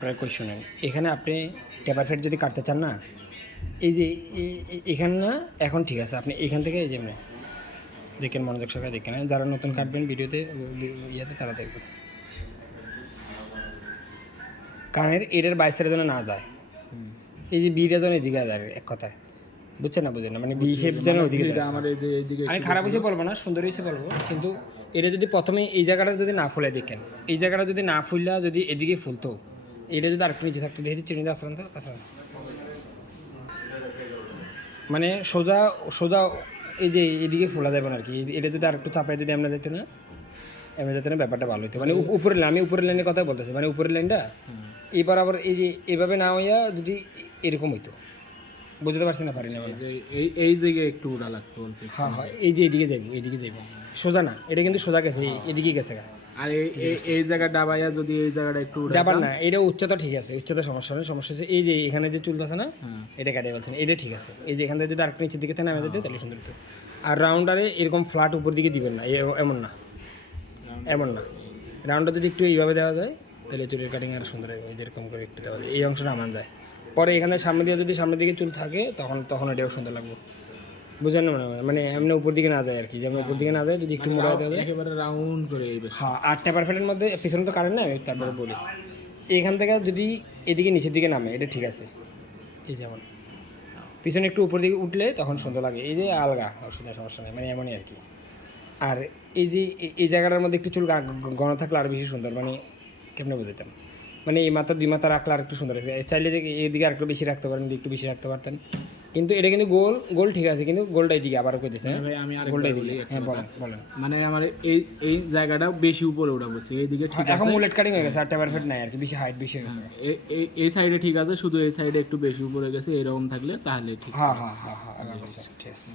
আপনার কোয়েশনেন এখানে আপনি টেপার ফেট যদি কাটতে চান না এই যে এখানে না এখন ঠিক আছে আপনি এখান থেকে এই যে দেখেন মনোযোগ সহকারে দেখেন হ্যাঁ? যারা নতুন কাটবেন ভিডিওতে ইয়েতে তারা দেখবেন। কানের এটার বাইসের যেন না যায়। এই যে বিটা যেন এদিকে যায় এক কথায়। বুঝছেন না বুঝেন না মানে বি শেপ যেন ওইদিকে যে এইদিকে আমি খারাপ হিসেবে বলব না সুন্দর হিসেবে বলব কিন্তু এটা যদি প্রথমে এই জায়গাটা যদি না ফুলে দেখেন এই জায়গাটা যদি না ফুললা যদি এদিকে ফুলতো এটা যদি আরেকটু নিচে থাকতো দেখে দিচ্ছি নিচে আসলাম তো আসলাম মানে সোজা সোজা এই যে এদিকে ফোলা যাবে না আর কি। এটা যদি আরেকটু চাপায় যদি আমরা যেতে না এমনি যেতে না ব্যাপারটা ভালো হতো মানে উপ- উপরের লাইন আমি উপরের লাইনের কথা বলতেছি। মানে উপরের লাইনটা এবার আবার এই যে এভাবে না হইয়া যদি এরকম হইতো। বুঝতে পারছি না পারি না মানে এই এই জায়গায় একটু উড়া লাগতো হ্যাঁ হ্যাঁ এই যে এদিকে যাইব এইদিকে যাইব। সোজা না এটা কিন্তু সোজা গেছে এদিকে গেছে গা। আর এই এই- জায়গা ডাবাইয়া যদি এই জায়গাটা একটু উড়া ব্যাপার না এটা উচ্চতা ঠিক আছে উচ্চতা সমস্যা নেই সমস্যা হচ্ছে এই যে এখানে যে চুল আছে না হ্যাঁ। এটা কাটিয়ে বলছেন এটা ঠিক আছে। এই যে এখান থেকে যদি আরেকটু নিচের দিকে থেকে নামে যেত তাহলে সুন্দর হতো। আর রাউন্ডারে এরকম ফ্ল্যাট উপর দিকে দিবেন না এমন না এমন না। রাউন্ডটা যদি একটু এইভাবে দেওয়া যায় তাহলে চুলের কাটিং আর সুন্দর হবে এরকম করে একটু দেওয়া যায় এই অংশটা আমান যায়। পরে এখানে সামনে দিয়ে যদি সামনের দিকে চুল থাকে তখন তখন এটাও সুন্দর লাগবে। বুঝেন না মানে মানে এমনি উপর দিকে না যায় আর কি। যেমন উপর দিকে না যায় যদি একটু মোড়া দেওয়া যায় একেবারে রাউন্ড করে হ্যাঁ আর টেপার ফেটের মধ্যে পিছনে তো কারেন্ট না আমি তারপরে বলি। এখান থেকে যদি এদিকে নিচের দিকে নামে এটা ঠিক আছে। এই যেমন পিছনে একটু উপর দিকে উঠলে তখন সুন্দর লাগে। এই যে আলগা অসুবিধা সমস্যা নেই মানে এমনই আর কি। আর এই যে এই জায়গাটার মধ্যে একটু চুল গা- গ- ঘন থাকলে আরও বেশি সুন্দর মানে কেমনে বুঝাতাম মানে এই মাথা দুই মাথা রাখলে আর একটু সুন্দর হয়েছে চাইলে যে এদিকে আর একটু বেশি রাখতে পারেন একটু বেশি রাখতে পারতেন। কিন্তু এটা কিন্তু গোল গোল ঠিক আছে কিন্তু গোলটা এদিকে আবার করে দিয়েছে আমি আরেকবার গোলটা এদিকে। হ্যাঁ বলেন বলেন। মানে আমার এই এই জায়গাটা বেশি উপরে উঠা বলছি এইদিকে ঠিক এখন আছে। বুলেট কাটিং হয়ে গেছে আর টেপার ফেট নাই আর কি বেশি হাইট বেশি হয়ে গেছে। এ- এ- এই সাইডে ঠিক আছে শুধু এই সাইডে একটু বেশি উপরে গেছে এরকম থাকলে তাহলে ঠিক হ্যাঁ হ্যাঁ হ্যাঁ হ্যাঁ ঠিক ঠিক আছে।